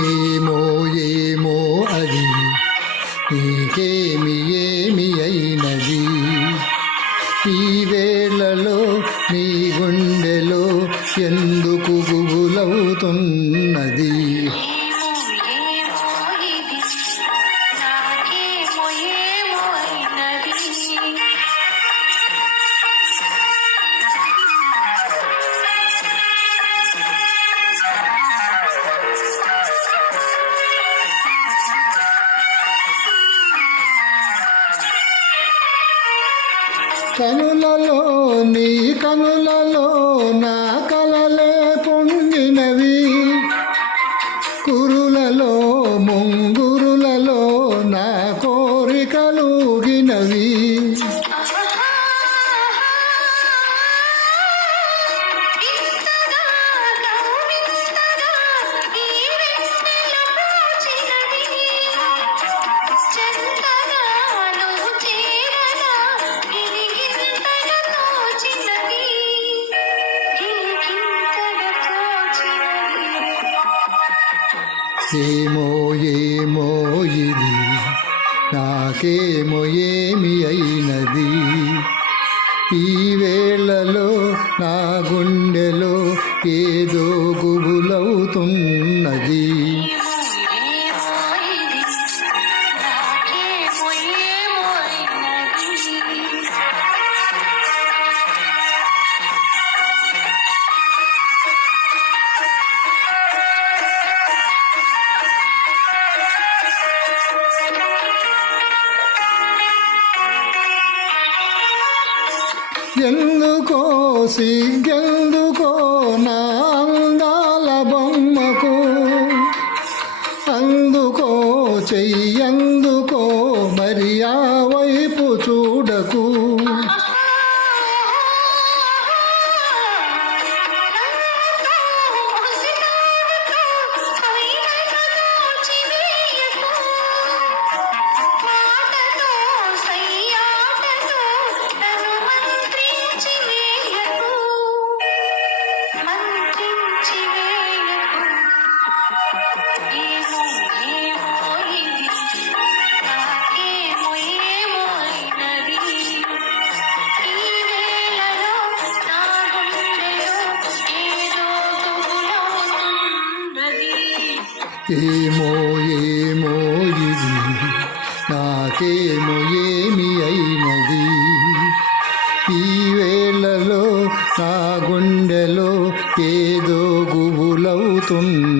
ఏమో ఏమో అది నీకేమి ఏమి అయినది, ఈ వేళలో నీ గుండెలో ఎందుకు గుబులవుతున్నది. కనులలో నీ కనులలో నా కలలే పొంగినవి, కురులలో ముంగురులలో నా కోరికలుగినవి. ఏమో ఏమో ఇది నాకేమో ఏమి అయినది, ఈ వేళలో నా గుండెలో ఏదో గుబులవుతున్నది. ఎందుకో సిగ్గెందుకో నా అందాల బొమ్మకు, అందుకో చెయ్యందుకో మరి ఆ వైపు చూడకు. ఏమో ఏమో ఇది నాకేమో ఏమి అయినది, ఈ వేళలో నా గుండెలో ఏదో గుబులవుతున్నది.